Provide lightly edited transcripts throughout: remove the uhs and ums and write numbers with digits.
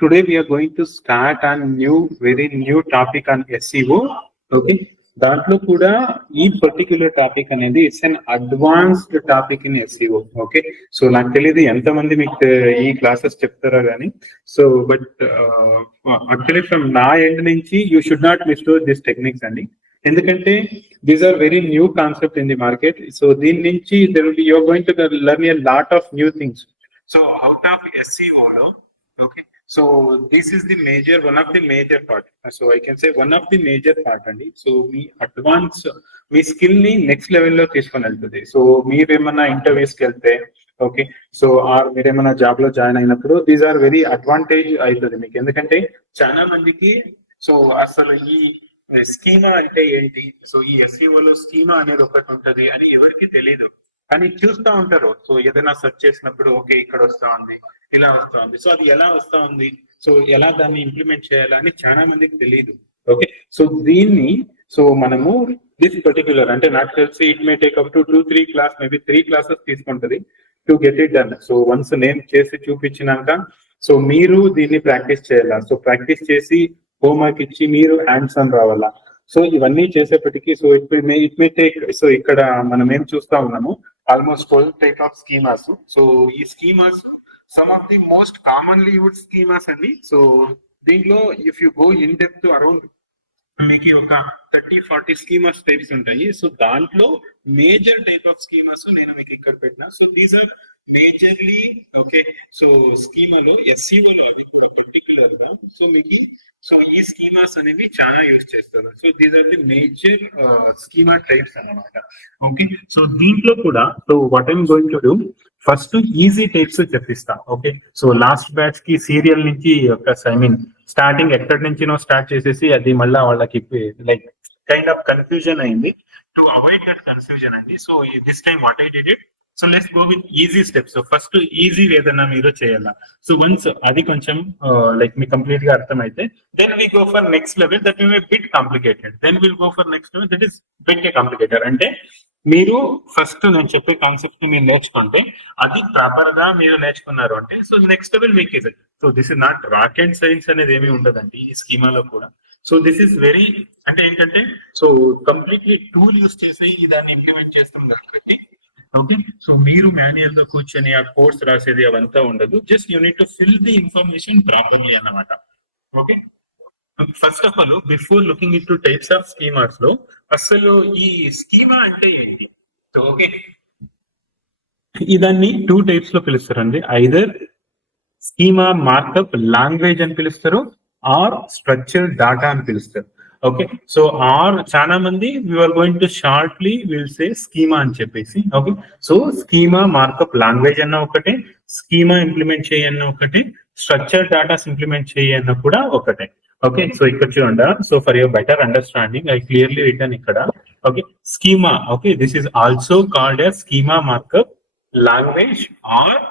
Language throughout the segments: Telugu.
Today we are going to start a very new topic on SEO. Okay, దాంట్లో కూడా ఈ పర్టిక్యులర్ టాపిక్ అనేది it's an advanced topic in SEO. Okay, so నాకు తెలియదు ఎంతమంది మీకు ఈ క్లాసెస్ చెప్తారో కానీ, సో బట్ యాక్చువల్లీ ఫ్రమ్ నా ఎండ్ నుంచి you should not mistake this techniques అండి. ఎందుకంటే these are very new concept in the market. So దీని నుంచి you are going to learn a lot of new things. So out of SEO లో okay, so this is the major one of the major part. So I can say one of the major part అండి. సో మీ అడ్వాన్స్ మీ స్కిల్ ని నెక్స్ట్ లెవెల్ లో తీసుకొని వెళ్తుంది. సో మీరేమన్నా ఇంటర్వ్యూస్ కి వెళ్తే ఓకే, సో ఆర్ మీరేమన్నా జాబ్ లో జాయిన్ అయినప్పుడు దీస్ ఆర్ వెరీ అడ్వాంటేజ్ అవుతుంది మీకు. ఎందుకంటే చాలా మందికి సో అసలు ఈ స్కీమా అంటే ఏంటి, సో ఈ SEO లో స్కీమా అనేది ఒకటి ఉంటది అని ఎవరికి తెలియదు, కానీ చూస్తూ ఉంటారు. సో ఏదైనా సెర్చ్ చేసినప్పుడు ఓకే ఇక్కడ వస్తా ఉంది, ఇలా వస్తా ఉంది, సో అది ఎలా వస్తా ఉంది, సో ఎలా దాన్ని ఇంప్లిమెంట్ చేయాలని చాలా మందికి తెలియదు. ఓకే, సో దీన్ని సో మనము దిస్ పర్టిక్యులర్ అంటే నాకు తెలిసి it may take up to 2-3 class, maybe 3 classes తీసుకుంటది to get it done. So once నేను చేసి చూపించినాక సో మీరు దీన్ని ప్రాక్టీస్ చేయాలా. సో ప్రాక్టీస్ చేసి హోంవర్క్ ఇచ్చి మీరు హ్యాండ్స్ ఆన్ రావాలా. సో ఇవన్నీ చేసేప్పటికీ so it may take, so ఇక్కడ మనం ఏం చూస్తా ఉన్నాము almost 12 type of schemas. So ఈ schemas some of the most commonly used schemas అండి. సో దీంట్లో if you go in depth around మీకు ఒక 30-40 స్కీమాస్ టైప్స్ ఉంటాయి. సో దాంట్లో మేజర్ టైప్ ఆఫ్ స్కీమాస్ నేను మీకు ఇక్కడ పెట్టినా. So these are majorly okay, so స్కీమాలో SEOలో అది పర్టికులర్ గా సో మీకు సో ఈ స్కీమాస్ అనేవి చాలా యూజ్ చేస్తారు. So these are the major schema types అన్నమాట. ఓకే, సో దీంట్లో కూడా so what I'm going to do first easy types చెప్పిస్తా. ఓకే, సో లాస్ట్ బ్యాచ్ కి సీరియల్ నుంచి ఐ మీన్ స్టార్టింగ్ ఎక్కడి నుంచినో స్టార్ట్ చేసేసి అది మళ్ళీ వాళ్ళకి లైక్ కైండ్ ఆఫ్ కన్ఫ్యూజన్ అయింది. టు అవాయిడ్ దట్ కన్ఫ్యూజన్ అండి, so this time what I did it, so let's go with easy steps. First easy ఏదన్నా మీరు చేయాలా. సో వన్స్ అది కొంచెం లైక్ మీకు కంప్లీట్ గా అర్థమైతే then we go for next level that may bit complicated, then will go for next level that is bit complicated. అంటే మీరు ఫస్ట్ నేను చెప్పే కాన్సెప్ట్ ని మీరు నేర్చుకుంటే అది ప్రాపర్ గా మీరు నేర్చుకున్నారు అంటే సో నెక్స్ట్ లెవెల్ మీకు ఇది. So this is not rocket science అనేది ఏమి ఉండదండి ఈ స్కీమాలో కూడా. సో దిస్ ఇస్ వెరీ అంటే ఏంటంటే సో కంప్లీట్లీ టూల్ యూస్ చేసి దాన్ని ఇంప్లిమెంట్ చేస్తాం కాబట్టి ఓకే, సో మీరు మాన్యువల్ గా కూర్చొని ఆ కోర్స్ రాసేది అవంతా ఉండదు. Just you need to fill the information properly అన్నమాట. Okay, first of all before looking into types of schemas లో అసలు ఈ స్కీమా అంటే ఏంటి. సో ఓకే, ఇదాన్ని 2 టైప్స్ లో పిలుస్తారండి. ఐదర్ స్కీమా మార్కప్ లాంగ్వేజ్ అని పిలుస్తారు, ఆర్ స్ట్రక్చర్ డాటా అని పిలుస్తారు. ఓకే, సో ఆర్ చాలా మంది we are going to shortly will say schema అని చెప్పేసి. Okay, so schema markup language అన్న ఒకటే, స్కీమా ఇంప్లిమెంట్ చేయన్న ఒకటే, స్ట్రక్చర్ డాటాస్ ఇంప్లిమెంట్ చేయన్న కూడా ఒకటే. ఓకే, సో ఇక్కడ చూడండి. So for your better understanding I clearly written ఇక్కడ. Okay, schema okay, this is also called as schema markup language or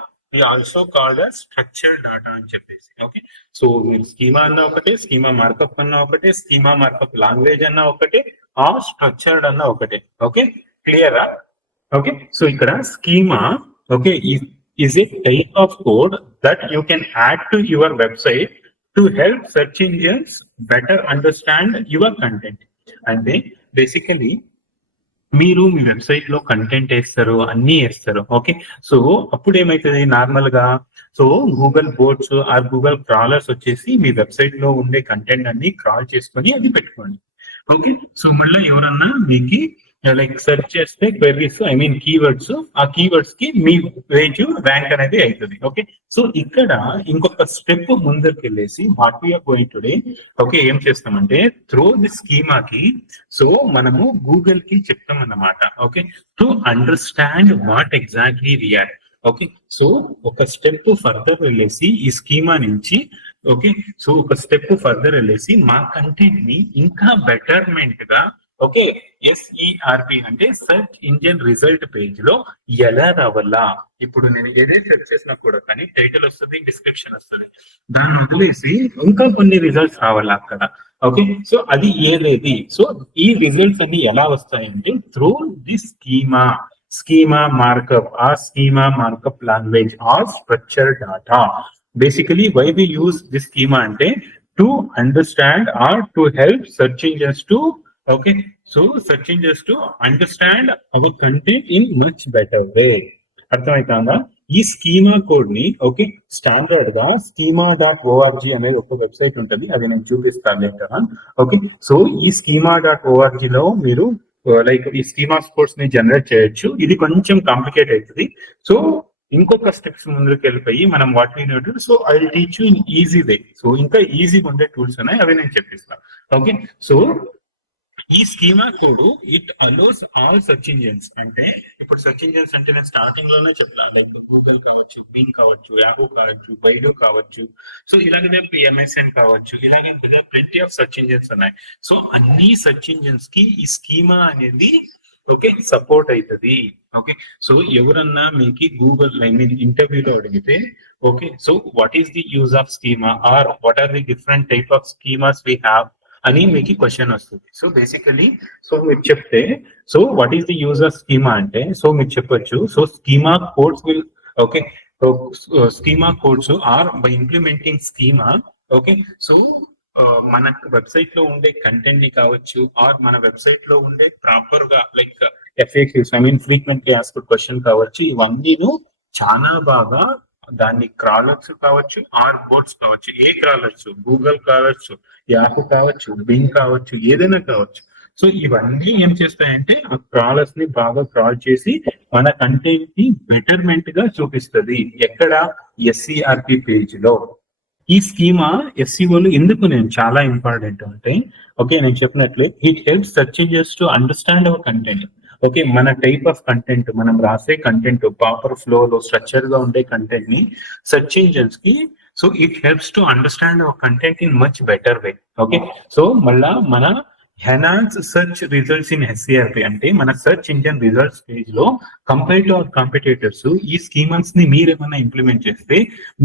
also called as structure data అని చెప్పేసి. ఓకే, సో మీరు స్కీమా అన్న ఒకటే, స్కీమా మార్కప్ అన్న ఒకటే, స్కీమా మార్కప్ లాంగ్వేజ్ అన్న ఒకటే, ఆ స్ట్రక్చర్డ్ అన్న ఒకటే. ఓకే, క్లియరా? ఓకే, సో ఇక్కడ schema okay is a type of code that you can add to your website to help search engines better understand your content. అంటే బేసికలీ మీరు మీ వెబ్సైట్ లో కంటెంట్ వేస్తారు, అన్ని వేస్తారు. ఓకే, సో అప్పుడు ఏమైతుంది నార్మల్ గా so Google boats are Google crawlers వచ్చేసి మీ వెబ్సైట్ లో ఉండే కంటెంట్ అన్ని క్రాల్ చేసుకొని అది పెట్టుకోండి. ఓకే, సో మళ్ళీ ఎవరన్నా మీకు లైక్ సెర్చ్ చేస్తే క్వెరీస్ ఐ మీన్ కీవర్డ్స్, ఆ కీవర్డ్స్ కి మీ పేజ్ ర్యాంక్ అనేది అవుతుంది. ఓకే, సో ఇక్కడ ఇంకొక స్టెప్ ముందరికి వెళ్ళేసి what we are going today okay ఏం చేస్తామంటే త్రూ ది స్కీమాకి సో మనము గూగుల్ కి చెప్తాం అన్నమాట. Okay, to understand what exactly we are. Okay, so ఒక స్టెప్ ఫర్దర్ వెళ్ళేసి ఈ స్కీమా నుంచి ఓకే, సో ఒక స్టెప్ ఫర్దర్ వెళ్ళేసి మా కంటెంట్ ని ఇంకా బెటర్మెంట్ గా ఓకే SERP అంటే సెర్చ్ ఇంజిన్ రిజల్ట్ పేజ్ లో ఎలా రావాలా. ఇప్పుడు నేను ఏదే సెర్చ్ చేసినా కూడా కానీ టైటిల్ వస్తుంది, డిస్క్రిప్షన్ వస్తుంది, దాన్ని వదిలేసి ఇంకా కొన్ని రిజల్ట్స్ రావాలా అక్కడ. ఓకే, సో అది ఏదేది. సో ఈ రిజల్ట్స్ అన్ని ఎలా వస్తాయంటే త్రూ ది స్కీమా మార్కప్, ఆ schema markup language or structure data. Basically why we use this schema అంటే to understand or to help search engines to okay so search engines to understand our content in much better way. అర్థమవుతుందా? ఈ స్కీమా కోడ్ ని ఓకే స్టాండర్డ్ గా schema.org అనేది ఒక వెబ్సైట్ ఉంటుంది, అది నేను చూపిస్తాను లేటర్. ఓకే సో ఈ schema.org లో మీరు లైక్ ఈ స్కీమా కోడ్స్ ని జనరేట్ చేయొచ్చు. ఇది కొంచెం కాంప్లికేట్ అవుతుంది. సో ఇంకొక స్టెప్స్ ముందుకు వెళ్ళిపోయి మనం what we need, so I will teach you in easy way. So ఇంకా ఈజీగా ఉండే టూల్స్ ఉన్నాయి, అవి నేను చెప్పిస్తాను. ఓకే సో ఈ schema code it allows all search engines. అంటే ఇప్పుడు సెర్చ్ ఇంజిన్స్ అంటే నేను స్టార్టింగ్ లోనే చెప్పాను, లైక్ గూగుల్ కావచ్చు, బింగ్ కావచ్చు, యాహూ కావచ్చు, బైడు కావచ్చు, సో ఇలాగే ఎంఎస్ఎన్ కావచ్చు, ఇలాగే ప్lenty ఆఫ్ సెర్చ్ ఇంజిన్స్ ఉన్నాయి. సో అన్ని సెర్చ్ ఇంజిన్స్ కి ఈ స్కీమా అనేది ఓకే సపోర్ట్ అవుతుంది. ఓకే సో ఎవరన్నా మీకు గూగుల్ మీరు ఇంటర్వ్యూలో అడిగితే okay so what is the use of schema or what are the different type of schemas we have అని మీకు క్వశ్చన్ వస్తుంది. సో బేసికలీ సో మీరు చెప్తే so what is the use of schema అంటే సో మీరు చెప్పొచ్చు so schema codes will okay schema codes are by implementing schema okay so మన వెబ్సైట్ లో ఉండే కంటెంట్ ని కావచ్చు ఆర్ మన వెబ్సైట్ లో ఉండే ప్రాపర్ గా like FAQs I mean frequently asked question కావచ్చు, ఇవన్నీను చాలా బాగా దాన్ని క్రాలర్స్ కావచ్చు ఆర్ బోట్స్ కావచ్చు, ఏ క్రాలర్స్ గూగుల్ కావచ్చు, యాహూ కావచ్చు, బింగ్ కావచ్చు, ఏదైనా కావచ్చు. సో ఇవన్నీ ఏం చేస్తాయంటే ఆ క్రాలర్స్ ని బాగా క్రాల్ చేసి మన కంటెంట్ ని బెటర్మెంట్ గా చూపిస్తుంది. ఎక్కడ? SERP పేజ్ లో. ఈ స్కీమా SEOలు ఎందుకు నేను చాలా ఇంపార్టెంట్ అంటే ఓకే నేను చెప్పినట్లు it helps search engines to understand our content. Okay మన టైప్ ఆఫ్ కంటెంట్, మనం రాసే కంటెంట్ ప్రాపర్ ఫ్లోలో స్ట్రక్చర్ గా ఉండే కంటెంట్ ని సెర్చ్ ఇంజిన్స్ కి so it helps to understand our content in much better way. Okay so మళ్ళా మన enhance search results in SERP అంటే మన సెర్చ్ ఇంజిన్ రిజల్ట్స్ పేజ్ లో కంపేర్ టు అవర్ కాంపిటేటర్స్ ఈ స్కీమన్స్ ని మీరేమన్నా ఇంప్లిమెంట్ చేస్తే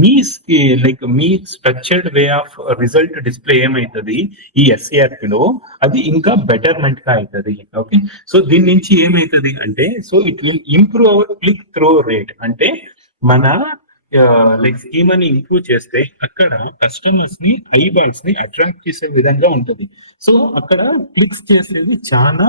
మీ లైక్ మీ structured way of result display ఏమవుతుంది ఈ SERP లో అది ఇంకా బెటర్మెంట్ గా అవుతుంది. ఓకే సో దీని నుంచి ఏమవుతుంది అంటే so it will improve our click through rate. అంటే మన లైక్ స్కీమాని ఇంప్రూవ్ చేస్తే అక్కడ కస్టమర్స్ ని ఐ బైట్స్ ని అట్రాక్ట్ చేసే విధంగా ఉంటుంది. సో అక్కడ క్లిక్స్ చేసేది చాలా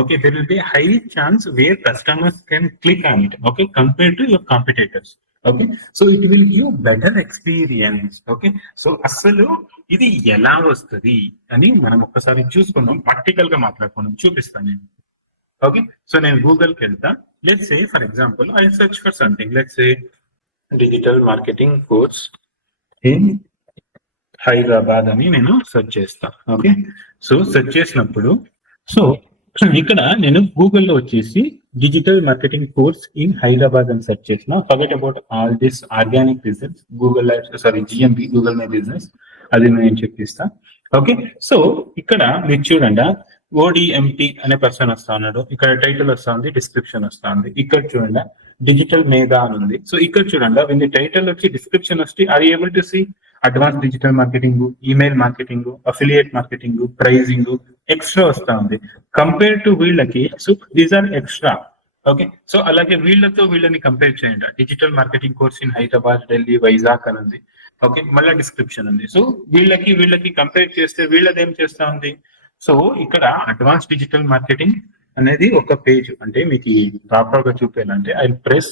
okay there will be high chance where customers can click on it okay compare to your competitors. Okay so it will give better experience. Okay so అసలు ఇది ఎలా వస్తుంది అని మనం ఒక్కసారి చూసుకుందాం, ప్రాక్టికల్ గా మాట్లాడుకుందాం, చూపిస్తాను నేను. ఓకే సో నేను గూగుల్కి వెళ్తా. Let's say for example I search for something, let's say digital marketing course in Hyderabad అని నేను సెర్చ్ చేస్తా. ఓకే సో సెర్చ్ చేసినప్పుడు సో ఇక్కడ నేను గూగుల్లో వచ్చేసి digital marketing course in Hyderabad అని సెర్చ్ చేసిన. Forget about all this organic business, Google GMB Google my business, అది నేను చెప్పిస్తా. ఓకే సో ఇక్కడ మీరు చూడండి ODMT అనే పర్సన్ వస్తా ఉన్నాడు, ఇక్కడ టైటిల్ వస్తా ఉంది, డిస్క్రిప్షన్ వస్తా ఉంది. ఇక్కడ చూడండి డిజిటల్ మేధా అని ఉంది. సో ఇక్కడ చూడండి వీళ్ళ టైటిల్ వచ్చి డిస్క్రిప్షన్ వచ్చి are able to see advance digital marketing, email marketing, affiliate marketing, pricing extra వస్తా ఉంది కంపేర్ టు వీళ్ళకి. So these are extra. Okay so అలాగే వీళ్ళతో వీళ్ళని కంపేర్ చేయండి. Digital marketing course in Hyderabad, Delhi, Vizag అని ఉంది. ఓకే మళ్ళీ డిస్క్రిప్షన్ ఉంది. సో వీళ్ళకి కంపేర్ చేస్తే వీళ్ళది ఏం చేస్తా ఉంది. సో ఇక్కడ అడ్వాన్స్ డిజిటల్ మార్కెటింగ్ అనేది ఒక పేజ్, అంటే మీకు ప్రాపర్ గా చూపించాలంటే ఐ ప్రెస్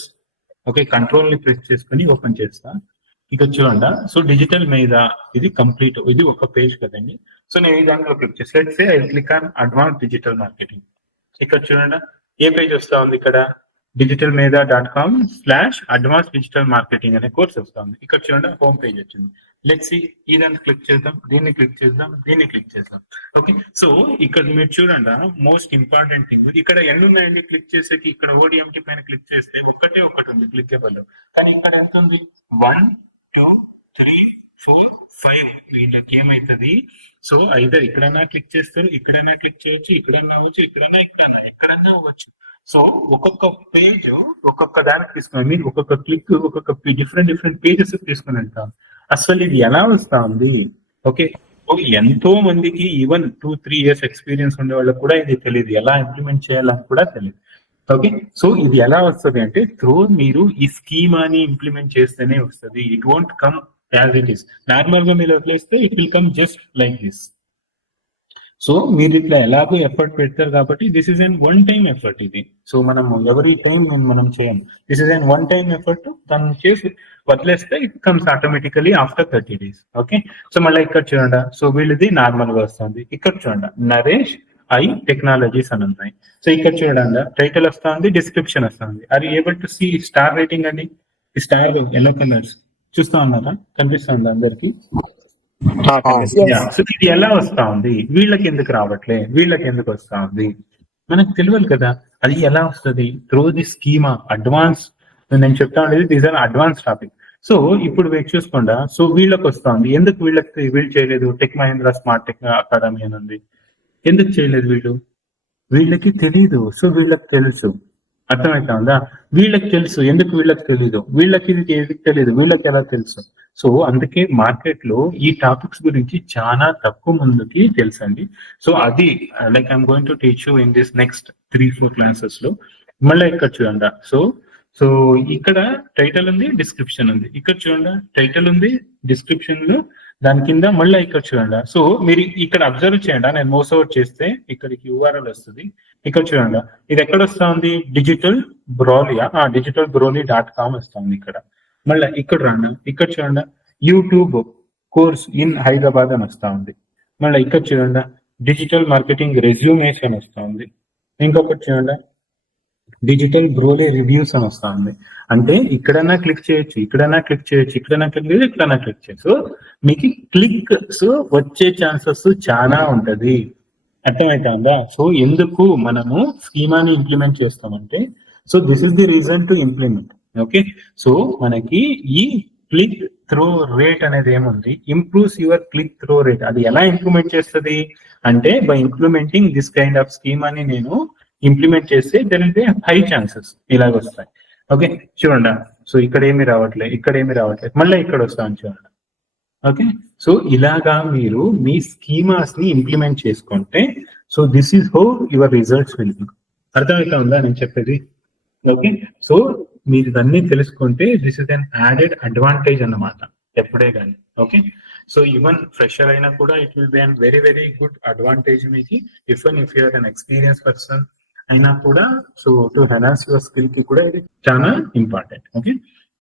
ఓకే కంట్రోల్ ని ప్రెస్ చేసుకుని ఓపెన్ చేస్తా. ఇక్కడ చూడండి సో డిజిటల్ మీద ఇది కంప్లీట్, ఇది ఒక పేజ్ కదండి. సో నేను ఈ దాంట్లో క్లిక్ చేసి let's say I click on advance digital marketing. ఇక్కడ చూడండి ఏ పేజ్ వస్తా ఉంది, ఇక్కడ digitalmedha.com/advanced digital marketing అనే కోర్స్ వస్తా ఉంది. ఇక్కడ చూడండి హోమ్ పేజ్ వచ్చింది. లెట్స్ సీ ఇదని క్లిక్ చేద్దాం, దీన్ని క్లిక్ చేద్దాం, దీన్ని క్లిక్ చేద్దాం. ఓకే సో ఇక్కడ మీరు చూడండి మోస్ట్ ఇంపార్టెంట్ థింగ్ ఇక్కడ ఎన్ని ఉన్నాయండి క్లిక్ చేసేకి. ఇక్కడ ODMT పైన క్లిక్ చేస్తే ఒకటి ఉంది క్లిక్కబుల్, కానీ ఇక్కడ ఎంత ఉంది 1 2 3 4 5. దీనికి ఏమైతుంది సో ఐదర్ ఇక్కడైనా క్లిక్ చేస్తారు, ఇక్కడైనా క్లిక్ చేయొచ్చు, ఇక్కడైనా అవ్వచ్చు, ఎక్కడైనా అవ్వచ్చు. సో ఒక్కొక్క పేజ్ ఒక్కొక్క దానికి తీసుకుని మీరు ఒక్కొక్క క్లిక్ ఒక్కొక్క డిఫరెంట్ పేజెస్ తీసుకుని వెళ్తాం. అసలు ఇది ఎలా వస్తా ఉంది. ఓకే ఎంతో మందికి ఈవెన్ 2-3 years ఎక్స్పీరియన్స్ ఉండే వాళ్ళకి కూడా ఇది తెలియదు, ఎలా ఇంప్లిమెంట్ చేయాలని కూడా తెలియదు. ఓకే సో ఇది ఎలా వస్తుంది అంటే త్రూ మీరు ఈ స్కీమాని ఇంప్లిమెంట్ చేస్తేనే వస్తుంది. It won't come as it is. Normal గా మీరు వదిలేస్తే it will come just like this. So మీరు ఇట్లా ఎలాగో ఎఫర్ట్ పెడతారు కాబట్టి this is an one time effort ఇది. సో మనం ఎవరి టైం మనం చేయం, this is an one time effort. దాన్ని చేసి వదిలేస్తే it comes automatically after 30 days. Okay, so మళ్ళీ ఇక్కడ చూడండి, సో వీళ్ళది నార్మల్ గా వస్తుంది. ఇక్కడ చూడండి నరేష్ ఐ టెక్నాలజీస్ అని ఉన్నాయి. సో ఇక్కడ చూడండి టైటిల్ వస్తుంది, డిస్క్రిప్షన్ వస్తుంది. Are able to see star rating అండి, స్టార్ ఎల్లో కలర్స్ చూస్తా ఉన్నారా, కనిపిస్తుంది అందరికి? సో ఇది ఎలా వస్తా ఉంది, వీళ్ళకి ఎందుకు రావట్లే, వీళ్ళకి ఎందుకు వస్తా ఉంది మనకు తెలియదు కదా. అది ఎలా వస్తుంది? Through the schema advance. నేను చెప్తా ఉండేది these are advance topic. So ఇప్పుడు మీరు చూసుకోండా, సో వీళ్ళకి వస్తా ఉంది. ఎందుకు వీళ్ళు చేయలేదు? Tech Mahendra smart tech academy అని ఉంది, ఎందుకు చేయలేదు వీళ్ళు? వీళ్ళకి తెలీదు, సో వీళ్ళకి తెలుసు. అర్థమవుతుందా? వీళ్ళకి తెలుసు, ఎందుకు వీళ్ళకి తెలీదు? వీళ్ళకి ఇది తెలీదు, వీళ్ళకి ఎలా తెలుసు? సో అందుకే మార్కెట్ లో ఈ టాపిక్స్ గురించి చాలా తక్కువ మందికి తెలుసండి. సో అది like I'm going to teach you in this next 3-4 classes లో. మళ్ళీ ఇక్కడ చూడండి, సో ఇక్కడ టైటిల్ ఉంది, డిస్క్రిప్షన్ ఉంది. ఇక్కడ చూడండి టైటిల్ ఉంది, డిస్క్రిప్షన్ దాని కింద మళ్ళీ ఇక్కడ చూడండి. సో మీరు ఇక్కడ అబ్జర్వ్ చేయండి, నేను మోస్ అవుట్ చేస్తే ఇక్కడికి URL వస్తుంది. ఇక్కడ చూడండి ఇది ఎక్కడ వస్తా ఉంది, డిజిటల్ బ్రోలీ.com వస్తుంది ఇక్కడ. మళ్ళీ ఇక్కడ రండి, ఇక్కడ చూడండి యూట్యూబ్ కోర్స్ ఇన్ హైదరాబాద్ అని వస్తా ఉంది. మళ్ళీ ఇక్కడ చూడండి డిజిటల్ మార్కెటింగ్ రెజ్యూమేస్ అని వస్తా ఉంది. ఇంకొకటి చూడండి డిజిటల్ బ్రోలీ రివ్యూస్ అని వస్తా ఉంది. అంటే ఇక్కడన్నా క్లిక్ చేయొచ్చు, ఇక్కడన్నా క్లిక్ చేయొచ్చు, ఇక్కడన్నా క్లిక్ చేయొచ్చు, ఇక్కడన్నా క్లిక్ చేయొచ్చు. సో మీకు క్లిక్స్ వచ్చే ఛాన్సెస్ చాలా ఉంటది. అర్థమవుతుందా? సో ఎందుకు మనము స్కీమాని ఇంప్లిమెంట్ చేస్తామంటే, so this is the reason to implement. Okay, so మనకి ఈ క్లిక్ త్రో రేట్ అనేది ఏముంది, improves your click throw rate. అది ఎలా ఇంప్లిమెంట్ చేస్తుంది అంటే, by implementing this kind of scheme అని నేను ఇంప్లిమెంట్ చేస్తే there is a high chances ఇలాగ వస్తాయి. ఓకే చూడండి, సో ఇక్కడ ఏమి రావట్లేదు, ఇక్కడ ఏమి రావట్లేదు, మళ్ళీ ఇక్కడ వస్తాను చూడండి. ఓకే, సో ఇలాగా మీరు మీ స్కీమాస్ ని ఇంప్లిమెంట్ చేసుకుంటే, so this is how your results will be. అర్థమైతే ఉందా నేను చెప్పేది? ఓకే, సో మీరు ఇవన్నీ తెలుసుకుంటే this is an added advantage అన్నమాట ఎప్పుడే కానీ. ఓకే, సో ఈవెన్ ఫ్రెషర్ అయినా కూడా it will be an very very good advantage మీకు. If you are an experience person అయినా కూడా, so to enhance your skill కి కూడా ఇది చాలా ఇంపార్టెంట్. ఓకే,